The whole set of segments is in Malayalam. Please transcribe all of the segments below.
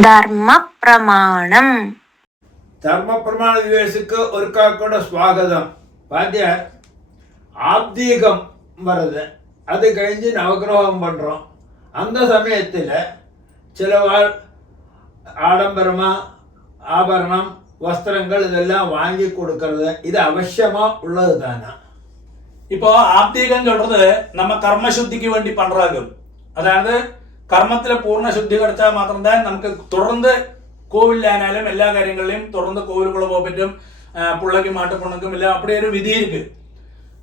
ധർമ്മപ്രമാണം. ധർമ്മപ്രമാണ ദിവസക്ക് ഒരിക്കൽക്കൂടെ സ്വാഗതം. பாத்தியா, ஆப்தீகம் வருது, அது கழிஞ்சு நவகிரகம் பண்ணுறோம். அந்த சமயத்தில் சிலவாள் ஆடம்பரமாக ஆபரணம் வஸ்திரங்கள் இதெல்லாம் வாங்கி கொடுக்கறது இது அவசியமாக உள்ளது தானே. இப்போ ஆப்தீகம் சொல்றது நம்ம கர்மசுத்திக்கு வேண்டி பண்றாங்க. அதாவது கர்மத்துல பூர்ண சுத்தி கிடைச்சா மாத்திரம்தான் நமக்கு தொடர்ந்து கோவிலானாலும் எல்லா കാര്യങ്ങളിലും தொடர்ந்து கோவிலுக்குள்ள போக பറ്റുம். பிள்ளைக்கு மாட்டு பொண்ணுக்கும் இல்லை அப்படி ஒரு விதி இருக்கு.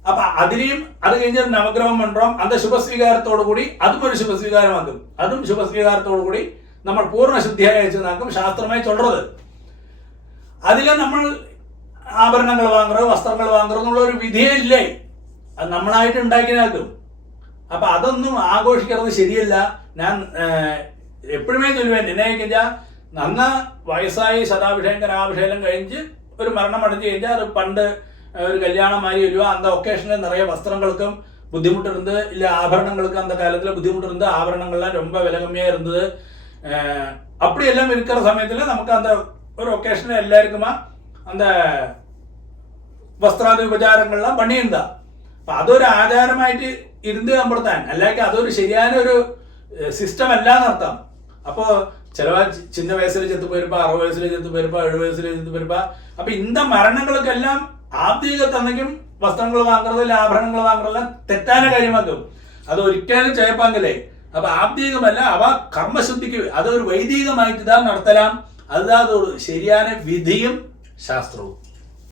அப்ப அதுலயும் அது കഴിഞ്ഞ நவகிரகம் பண்றோம். அந்த சுபஸ்வீகாரத்தோடு கூடி அதுவும் ஒரு சுபஸ்வீகாரமாக்கும். அதுவும் சுபஸ்வீகாரத்தோடு கூടി നമ്മൾ പൂർണ്ണ ശുദ്ധിയായി വെച്ചതാക്കും ശാസ്ത്രമായി சொல்றது. അതില് നമ്മൾ ആഭരണങ്ങൾ വാങ്ങുന്നത് വസ്ത്രങ്ങൾ വാങ്ങുന്നത് എന്നുള്ള ഒരു വിധിയേ ഇല്ലേ, അത് നമ്മളായിട്ട് ഉണ്ടാക്കിയതാക്കും. അപ്പൊ അതൊന്നും ആഘോഷിക്കുന്നത് ശരിയല്ല. ഞാൻ എപ്പോഴുമേ ചൊല്ലുവേൻ, എന്നെ കഴിഞ്ഞാൽ നന്ന വയസ്സായി ശതാഭിഷേകം കരാഭിഷേകം കഴിഞ്ഞ് ഒരു മരണം അടഞ്ഞു കഴിഞ്ഞാൽ അത് പണ്ട് ഒരു കല്യാണം മാതിരി വരുവോ അന്ത ഒക്കേഷനിൽ നിറയെ വസ്ത്രങ്ങൾക്കും ബുദ്ധിമുട്ടിരുന്നത് ഇല്ല, ആഭരണങ്ങൾക്കും അന്ത കാലത്തിൽ ബുദ്ധിമുട്ടിരുന്നത്, ആഭരണങ്ങളെല്ലാം ரொம்ப വില കമ്മിயாக இருந்தது. அப்படியெல்லாம் இருக்கிற சமயத்தில் நமக்கு அந்த ஒரு ஒகேஷனில் எல்லாருக்குமா அந்த വസ്ത്രാദി ഉപചാരങ്ങളെല്ലാം പണിയുണ്ടാ. അപ്പൊ അതൊരു ആചാരമായിട്ട് ഇരുന്ന് കമ്പടുത്താൻ, അല്ലെങ്കിൽ അതൊരു ശരിയായ ഒരു സിസ്റ്റം അല്ല എന്നർത്ഥം. അപ്പോ ചിലവാ ചിന്ന വയസ്സിൽ ചെത്ത് പോയിരുപ്പ, 60 വയസ്സിൽ ചെത്ത് പോയിരുപ്പ, 70 വയസ്സിൽ ചെത്ത് പോയിരുപ്പ. അപ്പൊ ഇന്ത മരണങ്ങൾക്കെല്ലാം ആബ്ദീകത്തന്നെങ്കിലും വസ്ത്രങ്ങൾ വാങ്ങുന്നത് ആഭരണങ്ങൾ വാങ്ങുന്നതെല്ലാം തെറ്റായ കാര്യമാക്കും. അത് ഒരിക്കലും ചെയ്യപ്പാങ്കിലേ. അപ്പൊ ആബ്ദീകമല്ല, അവ കർമ്മശുദ്ധിക്ക് അതൊരു വൈദികമായിട്ട് ഇതാ നടത്തലാം. അതാ ശരിയായ വിധിയും ശാസ്ത്രവും.